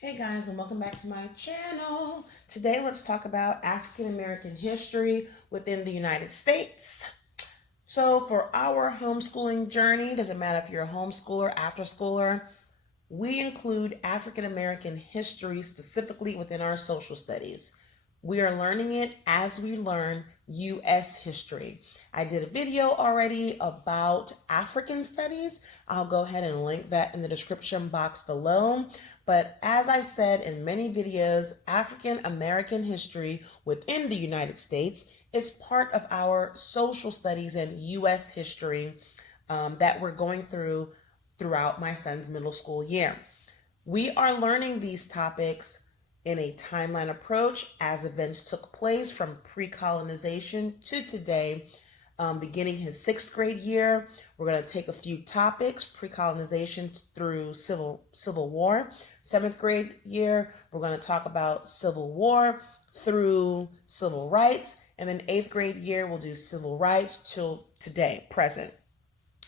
Hey guys, and welcome back to my channel. Today, let's talk about African American history within the United States. So, for our homeschooling journey, doesn't matter if you're a homeschooler, after schooler, we include African American history specifically within our social studies. We are learning it as we learn U.S. history. I did a video already about African studies. I'll go ahead and link that in the description box below. But as I've said in many videos, African American history within the United States is part of our social studies and U.S. history that we're going throughout my son's middle school year. We are learning these topics in a timeline approach as events took place from pre-colonization to today. Beginning his sixth grade year, we're going to take a few topics, pre-colonization through Civil War. Seventh grade year, we're going to talk about Civil War through civil rights. And then eighth grade year, we'll do civil rights till today, present.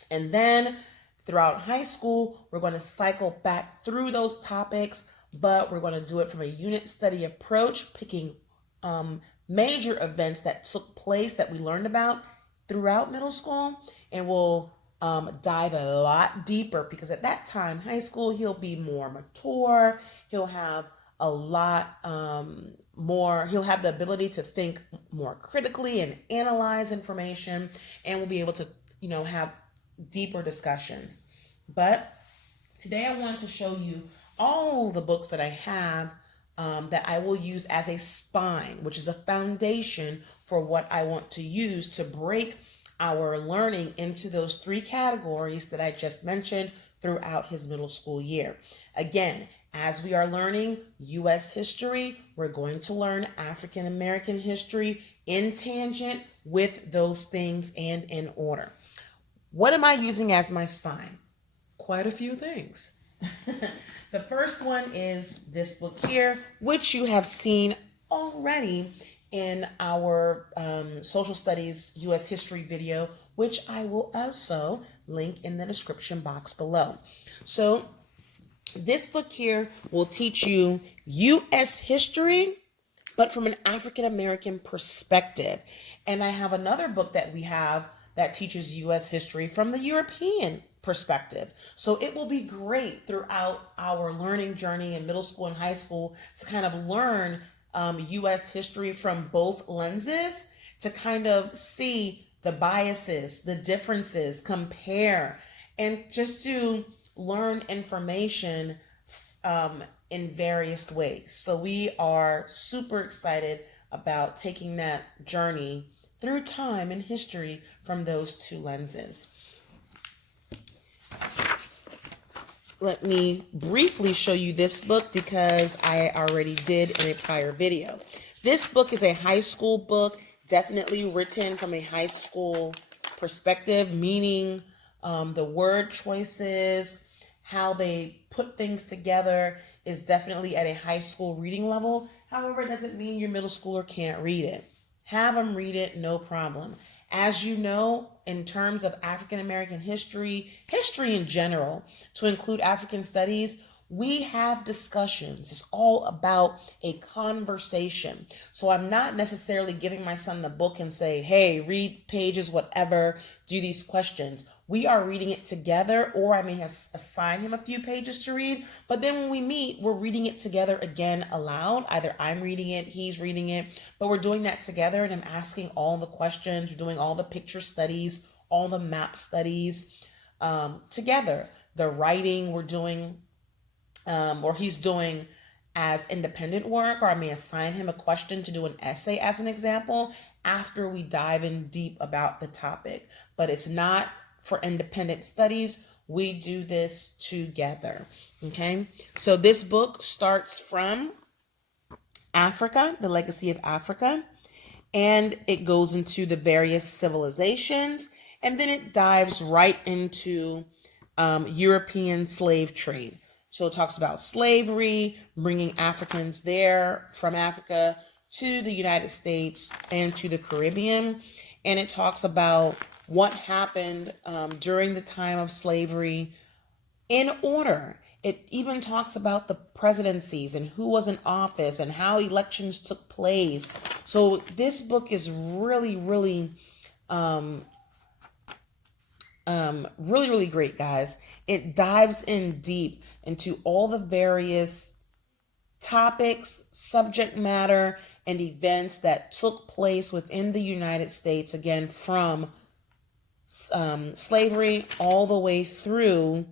And then throughout high school, we're going to cycle back through those topics, but we're going to do it from a unit study approach, picking major events that took place that we learned about throughout middle school, and we'll dive a lot deeper because at that time, high school, he'll be more mature. He'll have a lot more, he'll have the ability to think more critically and analyze information, and we'll be able to, have deeper discussions. But today I want to show you all the books that I have that I will use as a spine, which is a foundation for what I want to use to break our learning into those three categories that I just mentioned throughout his middle school year. Again, as we are learning U.S. history, we're going to learn African American history in tangent with those things and in order. What am I using as my spine? Quite a few things. The first one is this book here, which you have seen already in our social studies U.S. history video, which I will also link in the description box below. So this book here will teach you U.S. history, but from an African American perspective. And I have another book that we have that teaches U.S. history from the European perspective. So it will be great throughout our learning journey in middle school and high school to kind of learn U.S. history from both lenses, to kind of see the biases, the differences, compare, and just to learn information in various ways. So we are super excited about taking that journey through time and history from those two lenses. Let me briefly show you this book because I already did in a prior video. This book is a high school book, definitely written from a high school perspective, meaning the word choices, how they put things together is definitely at a high school reading level. However, it doesn't mean your middle schooler can't read it. Have them read it, no problem. As you know, in terms of African American history in general, to include African studies, we have discussions. It's all about a conversation. So I'm not necessarily giving my son the book and say, hey, read pages, whatever, do these questions. We are reading it together, or I may assign him a few pages to read. But then when we meet, we're reading it together again aloud. Either I'm reading it, he's reading it, but we're doing that together, and I'm asking all the questions. We're doing all the picture studies, all the map studies together. The writing we're doing or he's doing as independent work, or I may assign him a question to do an essay as an example after we dive in deep about the topic. But it's not for independent studies. We do this together. Okay, so this book starts from Africa, the legacy of Africa, and it goes into the various civilizations, and then it dives right into European slave trade. So it talks about slavery, bringing Africans there from Africa to the United States and to the Caribbean. And it talks about what happened during the time of slavery in order. It even talks about the presidencies and who was in office and how elections took place. So this book is really, really, really great, guys. It dives in deep into all the various topics, subject matter, and events that took place within the United States, again, from slavery all the way through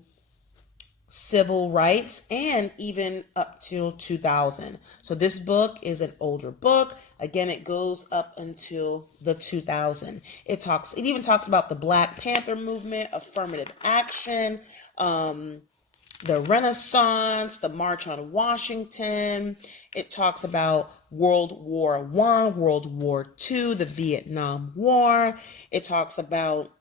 civil rights and even up till 2000. So this book is an older book. Again, it goes up until the 2000. It even talks about the Black Panther movement, affirmative action, the Renaissance, the March on Washington. It talks about World War I, World War II, the Vietnam War. It talks about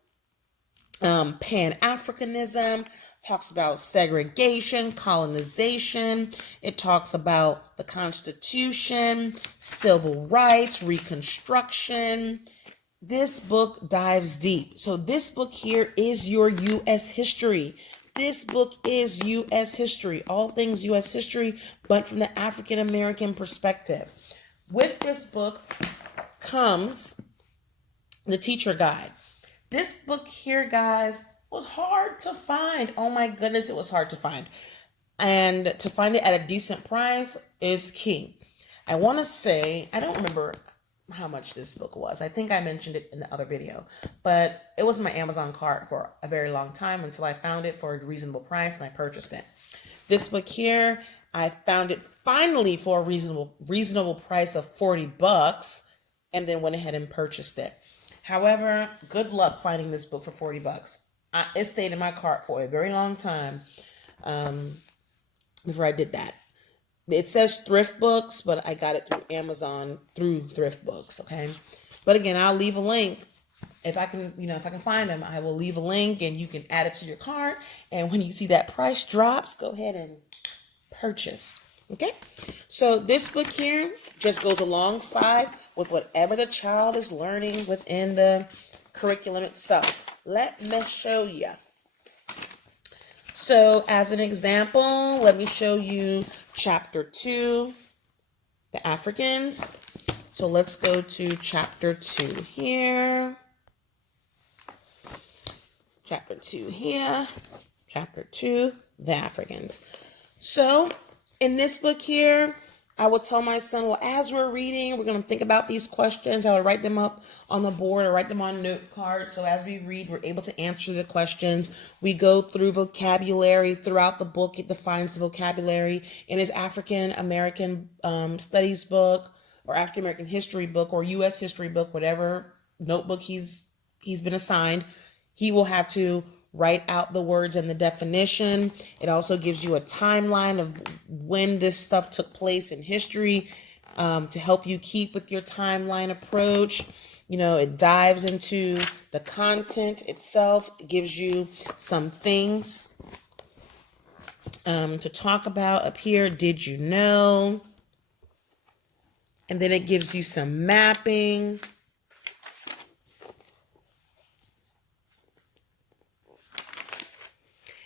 Pan-Africanism, talks about segregation, colonization. It talks about the Constitution, civil rights, Reconstruction. This book dives deep. So this book here is your U.S. history. This book is U.S. history, all things U.S. history, but from the African American perspective. With this book comes the teacher guide. This book here, guys, was hard to find. Oh my goodness, it was hard to find. And to find it at a decent price is key. I want to say, I don't remember how much this book was. I think I mentioned it in the other video, but it was in my Amazon cart for a very long time until I found it for a reasonable price and I purchased it. This book here, I found it finally for a reasonable price of $40 and then went ahead and purchased it. However, good luck finding this book for $40. It stayed in my cart for a very long time before I did that. It says thrift books, but I got it through Amazon through thrift books. Okay. But again, I'll leave a link. If I can find them, I will leave a link and you can add it to your cart. And when you see that price drops, go ahead and purchase. Okay. So this book here just goes alongside with whatever the child is learning within the curriculum itself. Let me show you. So as an example, let me show you chapter 2, the Africans. So let's go to chapter 2 here. Chapter 2 here. Chapter 2, the Africans. So in this book here, I will tell my son, well, as we're reading, we're going to think about these questions. I would write them up on the board or write them on note cards. So as we read, we're able to answer the questions. We go through vocabulary throughout the book. It defines the vocabulary in his African American studies book or African American history book or U.S. history book, whatever notebook he's been assigned. He will have to write out the words and the definition. It also gives you a timeline of when this stuff took place in history to help you keep with your timeline approach. You know, it dives into the content itself. It gives you some things to talk about up here. Did you know? And then it gives you some mapping.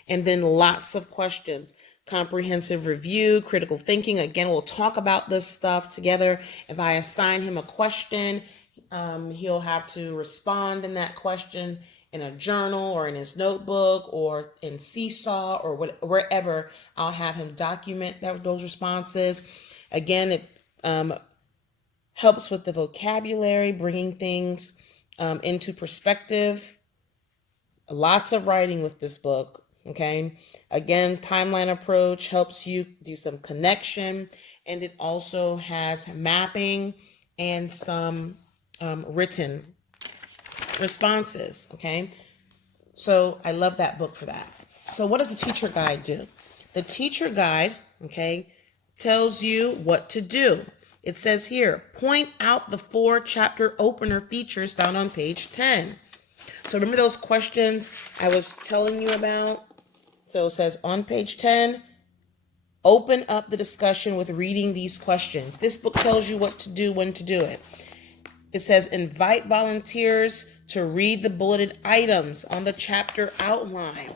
And then lots of questions, comprehensive review, critical thinking. Again, we'll talk about this stuff together. If I assign him a question, he'll have to respond in that question in a journal or in his notebook or in Seesaw or wherever. I'll have him document those responses. Again, it helps with the vocabulary, bringing things into perspective. Lots of writing with this book. Okay. Again, timeline approach helps you do some connection, and it also has mapping and some written responses. Okay. So I love that book for that. So what does the teacher guide do? The teacher guide, okay, tells you what to do. It says here, point out the 4 chapter opener features found on page 10. So remember those questions I was telling you about? So it says on page 10, open up the discussion with reading these questions. This book tells you what to do, when to do it. It says invite volunteers to read the bulleted items on the chapter outline.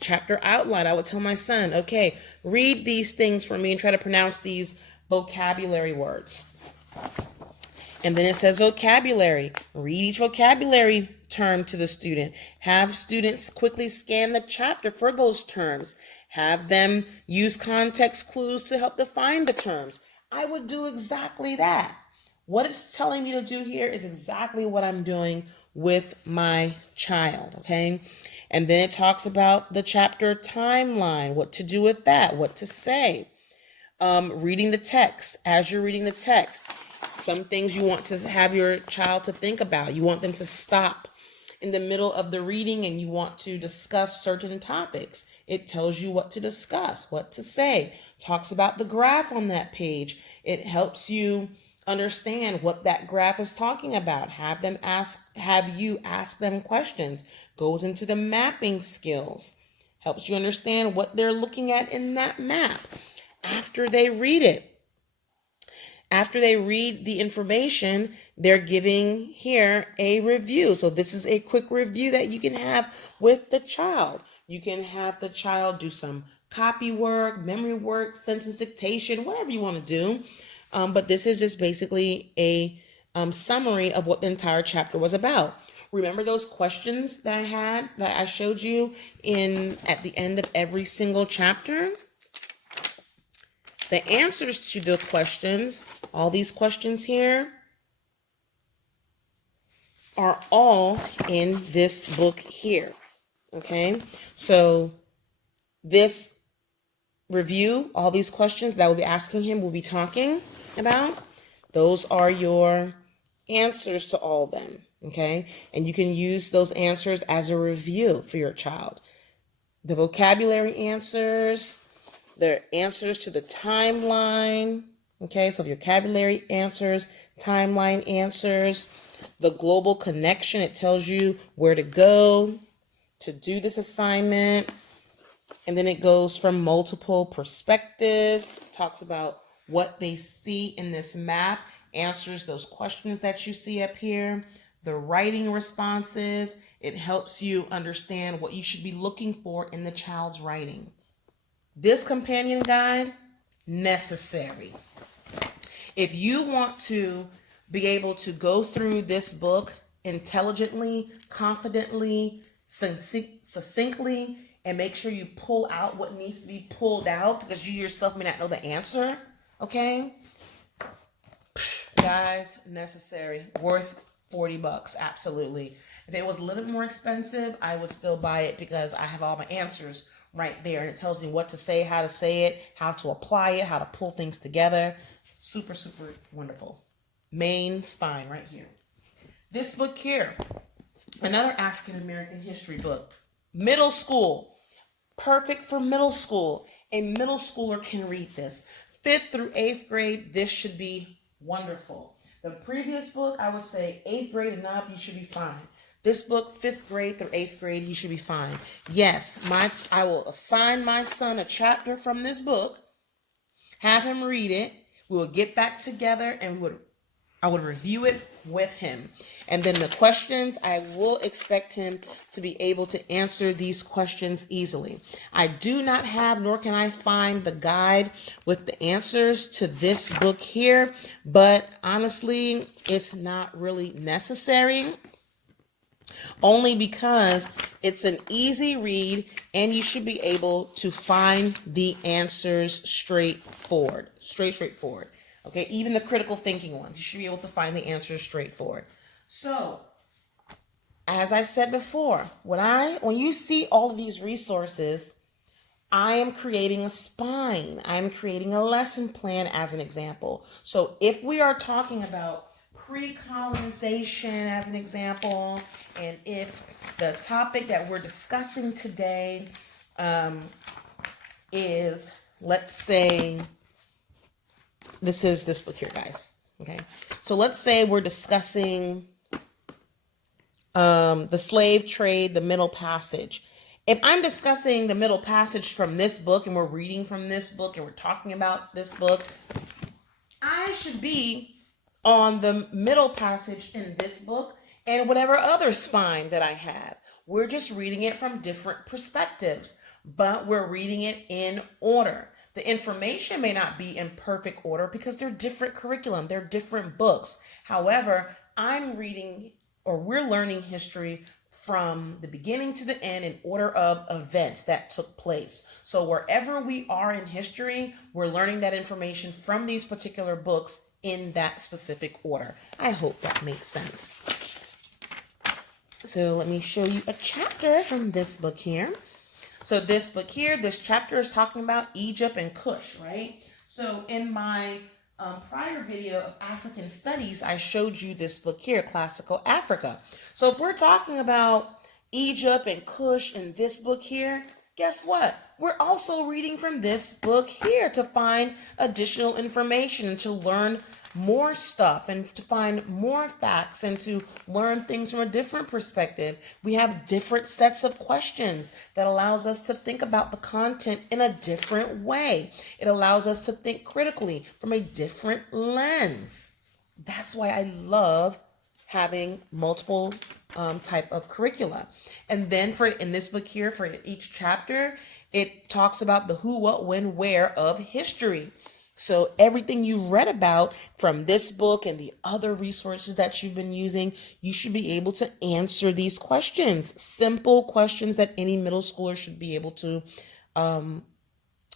Chapter outline. I would tell my son, okay, read these things for me and try to pronounce these vocabulary words. And then it says vocabulary. Read each vocabulary term to the student. Have students quickly scan the chapter for those terms. Have them use context clues to help define the terms. I would do exactly that. What it's telling me to do here is exactly what I'm doing with my child, okay? And then it talks about the chapter timeline, what to do with that, what to say. Reading the text. As you're reading the text, some things you want to have your child to think about. You want them to stop in the middle of the reading and you want to discuss certain topics. It tells you what to discuss, what to say. Talks about the graph on that page. It helps you understand what that graph is talking about. Have you ask them questions. Goes into the mapping skills. Helps you understand what they're looking at in that map. After they read it, after they read the information, they're giving here a review. So this is a quick review that you can have with the child. You can have the child do some copy work, memory work, sentence dictation, whatever you want to do. But this is just basically a summary of what the entire chapter was about. Remember those questions that I showed you at the end of every single chapter? The answers to the questions, all these questions here, are all in this book here. Okay, so this review, all these questions that I will be asking him, will be talking about, those are your answers to all of them. Okay, and you can use those answers as a review for your child. The vocabulary answers, their answers to the timeline. Okay, so vocabulary answers, timeline answers, the global connection, it tells you where to go to do this assignment. And then it goes from multiple perspectives, talks about what they see in this map, answers those questions that you see up here, the writing responses. It helps you understand what you should be looking for in the child's writing. This companion guide, necessary. If you want to be able to go through this book intelligently, confidently, succinctly, and make sure you pull out what needs to be pulled out because you yourself may not know the answer, okay? Guys, necessary. Worth $40, absolutely. If it was a little bit more expensive, I would still buy it because I have all my answers right there. And it tells me what to say, how to say it, how to apply it, how to pull things together. Super, super wonderful. Main spine right here. This book here, another African American history book. Middle school. Perfect for middle school. A middle schooler can read this. 5th through 8th grade, this should be wonderful. The previous book, I would say 8th grade and up, you should be fine. This book, 5th grade through 8th grade, you should be fine. Yes, I will assign my son a chapter from this book, have him read it. We will get back together and I would review it with him. And then the questions, I will expect him to be able to answer these questions easily. I do not have, nor can I find the guide with the answers to this book here, but honestly, it's not really necessary. Only because it's an easy read and you should be able to find the answers straightforward. Okay, even the critical thinking ones, you should be able to find the answers straightforward. So, as I've said before, when you see all of these resources, I am creating a spine. I'm creating a lesson plan as an example. So if we are talking about pre-colonization as an example, and if the topic that we're discussing today is, let's say, this is this book here, guys. Okay, so let's say we're discussing the slave trade, the Middle Passage. If I'm discussing the Middle Passage from this book and we're reading from this book and we're talking about this book, I should be on the Middle Passage in this book and whatever other spine that I have. We're just reading it from different perspectives. but we're reading it in order. The information may not be in perfect order because they're different curriculum, they're different books. However, I'm reading, or we're learning history from the beginning to the end in order of events that took place. So wherever we are in history, we're learning that information from these particular books in that specific order. I hope that makes sense. So let me show you a chapter from this book here. So this book here, this chapter is talking about Egypt and Kush, right? So in my prior video of African studies, I showed you this book here, Classical Africa. So if we're talking about Egypt and Kush in this book here, guess what? We're also reading from this book here to find additional information, to learn more stuff and to find more facts and to learn things from a different perspective. We have different sets of questions that allows us to think about the content in a different way. It allows us to think critically from a different lens. That's why I love having multiple type of curricula. And then in this book here, for each chapter, it talks about the who, what, when, where of history. So everything you read about from this book and the other resources that you've been using, you should be able to answer these questions. Simple questions that any middle schooler should be able to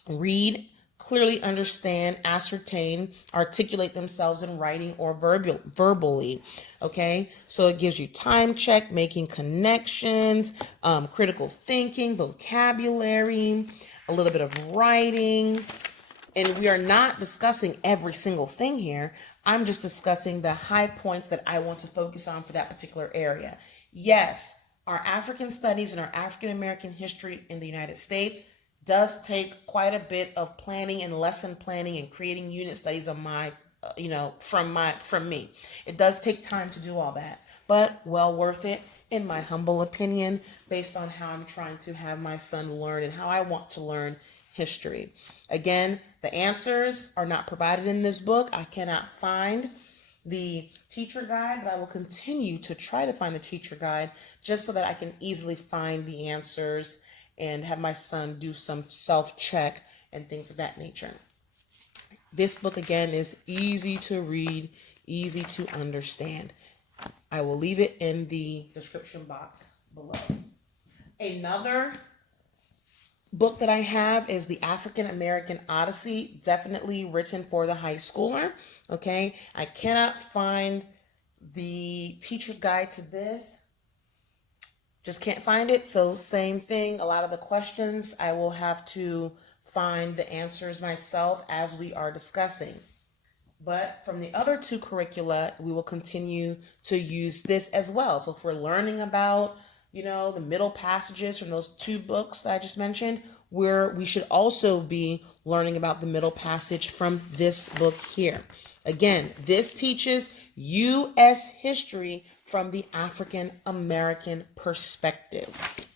read, clearly understand, ascertain, articulate themselves in writing or verbally. Okay, so it gives you time check, making connections, critical thinking, vocabulary, a little bit of writing. And we are not discussing every single thing here. I'm just discussing the high points that I want to focus on for that particular area. Yes, our African studies and our African American history in the United States does take quite a bit of planning and lesson planning and creating unit studies on my, from me. It does take time to do all that, but well worth it in my humble opinion, based on how I'm trying to have my son learn and how I want to learn history. Again, the answers are not provided in this book. I cannot find the teacher guide, but I will continue to try to find the teacher guide just so that I can easily find the answers and have my son do some self-check and things of that nature. This book, again, is easy to read, easy to understand. I will leave it in the description box below. Another book that I have is the African American Odyssey, definitely written for the high schooler. Okay, I cannot find the teacher's guide to this. Just can't find it. So same thing, a lot of the questions I will have to find the answers myself as we are discussing. But from the other two curricula, we will continue to use this as well. So if we're learning about the middle passages from those two books that I just mentioned, we should also be learning about the middle passage from this book here. Again, this teaches U.S. history from the African American perspective.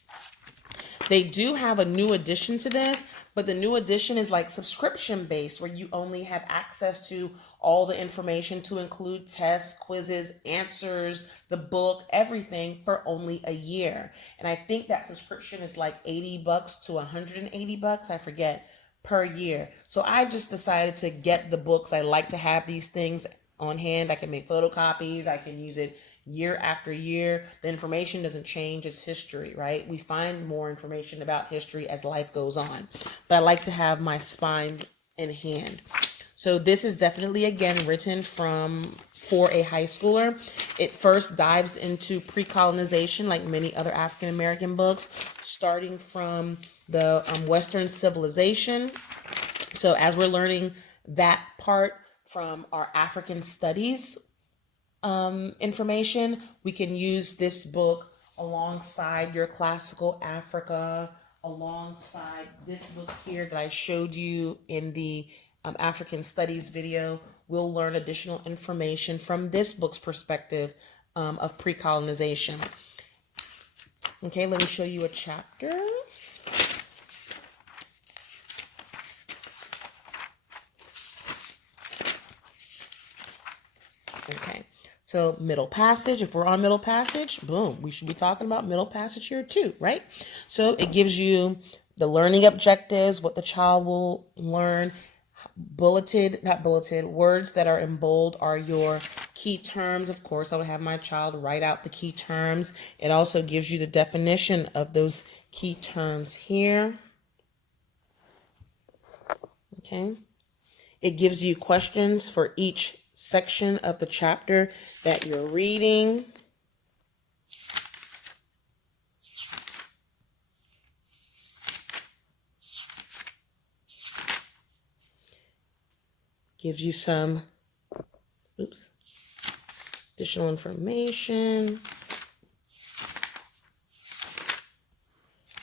They do have a new addition to this, but the new addition is like subscription based, where you only have access to all the information, to include tests, quizzes, answers, the book, everything, for only a year. And I think that subscription is like $80 to $180, I forget, per year. So I just decided to get the books. I like to have these things on hand. I can make photocopies. I can use it year after year. The information doesn't change. It's history, right? We find more information about history as life goes on. But I like to have my spine in hand. So this is definitely, again, written for a high schooler. It first dives into pre-colonization, like many other African American books, starting from the Western civilization. So as we're learning that part from our African studies information, we can use this book alongside your classical Africa, alongside this book here that I showed you in the African studies video. We'll learn additional information from this book's perspective of pre-colonization. Okay, let me show you a chapter. Okay, so middle passage. If we're on middle passage, boom, we should be talking about middle passage here too, right? So it gives you the learning objectives, what the child will learn. Not bulleted, words that are in bold are your key terms. Of course, I would have my child write out the key terms. It also gives you the definition of those key terms here. Okay. It gives you questions for each section of the chapter that you're reading. Gives you some additional information.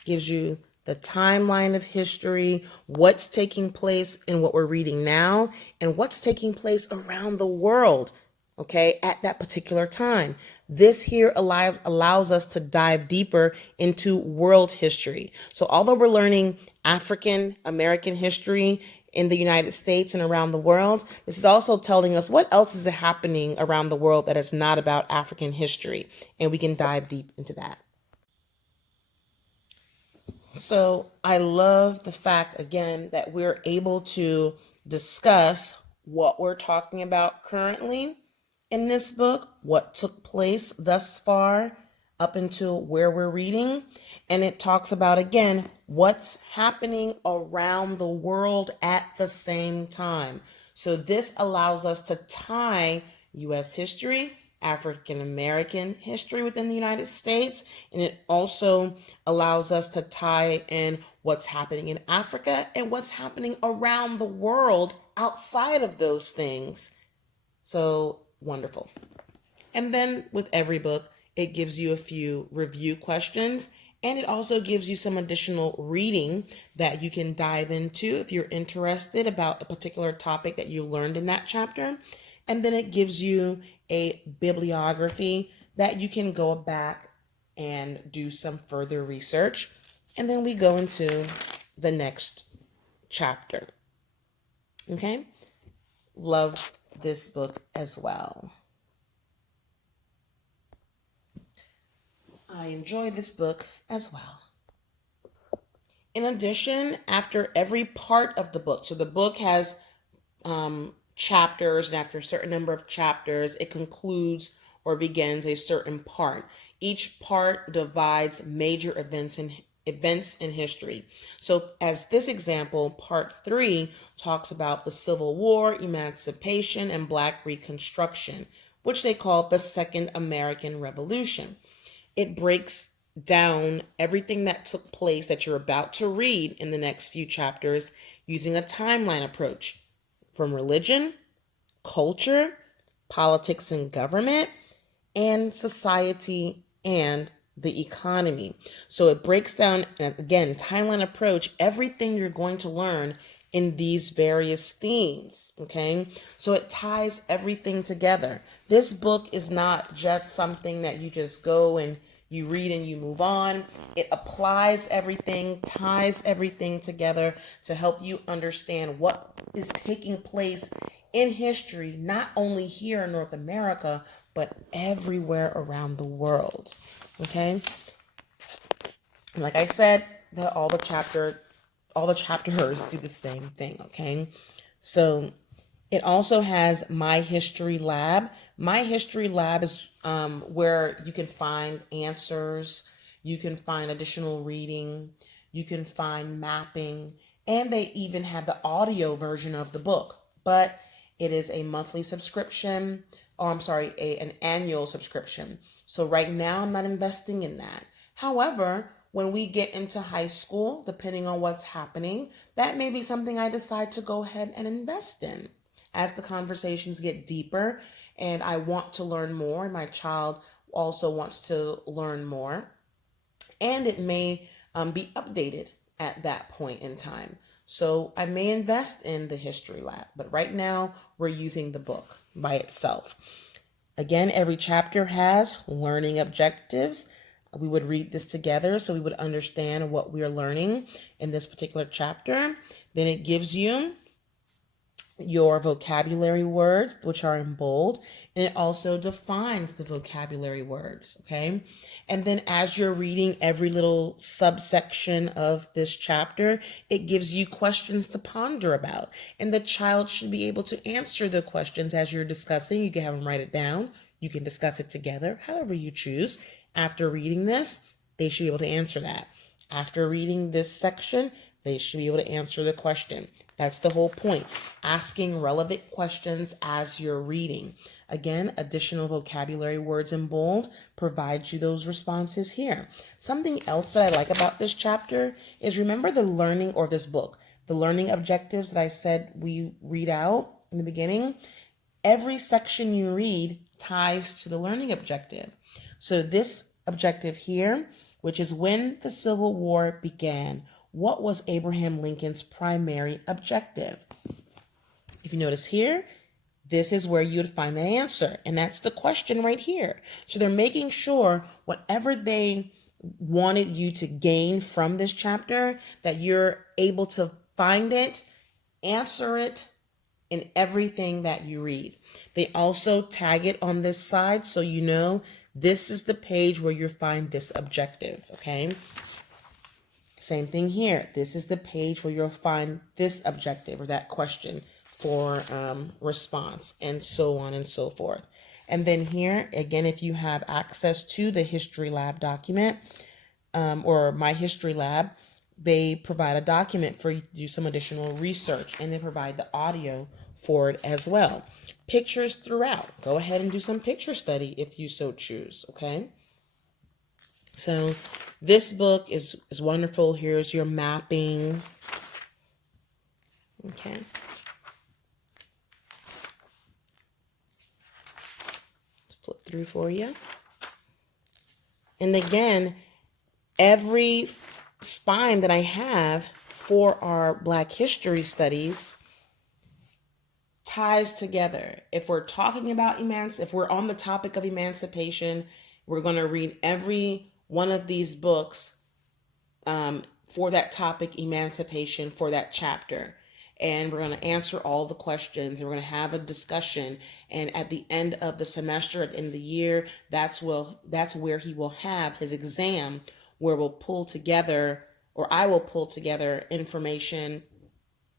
Gives you the timeline of history, what's taking place in what we're reading now, and what's taking place around the world, okay, at that particular time. This here allows us to dive deeper into world history. So although we're learning African American history in the United States and around the world, this is also telling us what else is happening around the world that is not about African history, and we can dive deep into that. So I love the fact, again, that we're able to discuss what we're talking about currently in this book, what took place thus far up until where we're reading. And it talks about, again, what's happening around the world at the same time. So this allows us to tie U.S. history, African American history within the United States, and it also allows us to tie in what's happening in Africa and what's happening around the world outside of those things. So wonderful. And then with every book, it gives you a few review questions, and it also gives you some additional reading that you can dive into if you're interested about a particular topic that you learned in that chapter. And then it gives you a bibliography that you can go back and do some further research. And then we go into the next chapter. Okay? Love this book as well. I enjoy this book as well. In addition, after every part of the book, so the book has chapters, and after a certain number of chapters, it concludes or begins a certain part. Each part divides major events in history. So as this example, part 3 talks about the Civil War, emancipation, and Black Reconstruction, which they call the Second American Revolution. It breaks down everything that took place that you're about to read in the next few chapters using a timeline approach from religion, culture, politics and government, and society and the economy. So it breaks down, again, timeline approach, everything you're going to learn in these various themes, okay? So it ties everything together. This book is not just something that you just go and you read and you move on. It applies everything, ties everything together to help you understand what is taking place in history, not only here in North America, but everywhere around the world, okay? And like I said, all the chapters do the same thing, okay? So it also has My History Lab. My History Lab is where you can find answers, you can find additional reading, you can find mapping, and they even have the audio version of the book. But it is a monthly subscription, an annual subscription. So right now I'm not investing in that. However, when we get into high school, depending on what's happening, that may be something I decide to go ahead and invest in as the conversations get deeper and I want to learn more. My child also wants to learn more, and it may be updated at that point in time. So I may invest in the History Lab, but right now we're using the book by itself. Again, every chapter has learning objectives. We would read this together so we would understand what we are learning in this particular chapter. Then it gives you your vocabulary words, which are in bold, and it also defines the vocabulary words, okay? And then as you're reading every little subsection of this chapter, it gives you questions to ponder about, and the child should be able to answer the questions as you're discussing. You can have them write it down. You can discuss it together, however you choose. After reading this, they should be able to answer that. After reading this section, they should be able to answer the question. That's the whole point. Asking relevant questions as you're reading. Again, additional vocabulary words in bold provides you those responses here. Something else that I like about this chapter is, remember the learning, or this book, the learning objectives that I said we read out in the beginning? Every section you read ties to the learning objective. So this objective here, which is when the Civil War began, what was Abraham Lincoln's primary objective? If you notice here, this is where you would find the answer, and that's the question right here. So they're making sure whatever they wanted you to gain from this chapter, that you're able to find it, answer it in everything that you read. They also tag it on this side so you know this is the page where you find this objective, okay? Same thing here. This is the page where you'll find this objective or that question for response, and so on and so forth. And then here, again, if you have access to the History Lab document or My History Lab, they provide a document for you to do some additional research, and they provide the audio for it as well. Pictures throughout. Go ahead and do some picture study if you so choose, okay? So this book is wonderful. Here's your mapping. Okay. Let's flip through for you. And again, every spine that I have for our Black History studies ties together. If we're talking about if we're on the topic of emancipation, we're going to read every one of these books for that topic, emancipation, for that chapter. And we're going to answer all the questions, and we're going to have a discussion. And at the end of the semester, at the end of the year, that's where he will have his exam, where we'll pull together, or I will pull together information,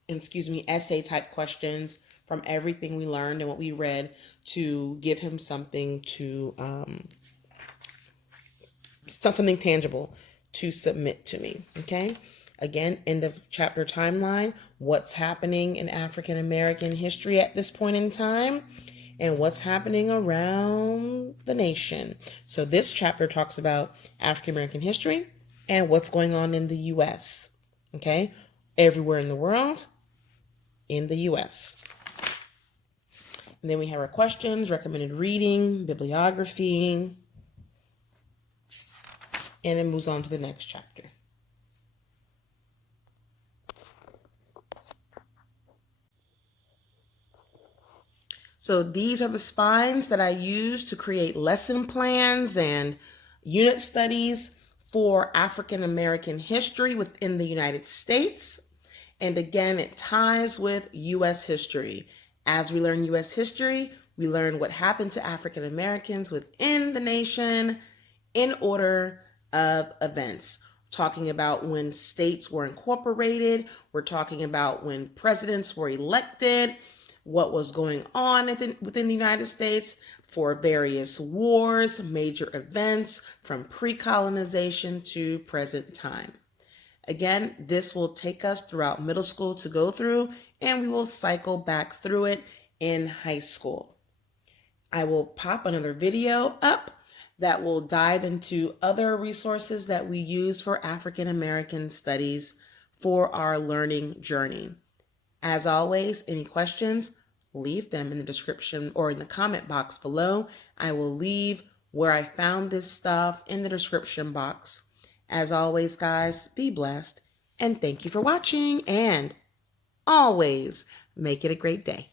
essay type questions from everything we learned and what we read, to give him something to something tangible to submit to me. Okay. Again, end of chapter timeline. What's happening in African American history at this point in time, and what's happening around the nation. So this chapter talks about African American history and what's going on in the U.S. Okay. Everywhere in the world, in the U.S. And then we have our questions, recommended reading, bibliography, and it moves on to the next chapter. So these are the spines that I use to create lesson plans and unit studies for African American history within the United States. And again, it ties with U.S. history. As we learn U.S. history, we learn what happened to African Americans within the nation in order of events. Talking about when states were incorporated, we're talking about when presidents were elected, what was going on within the United States for various wars, major events from pre-colonization to present time. Again, this will take us throughout middle school to go through, and we will cycle back through it in high school. I will pop another video up that will dive into other resources that we use for African American studies for our learning journey. As always, any questions, leave them in the description or in the comment box below. I will leave where I found this stuff in the description box. As always, guys, be blessed, and thank you for watching, and always make it a great day.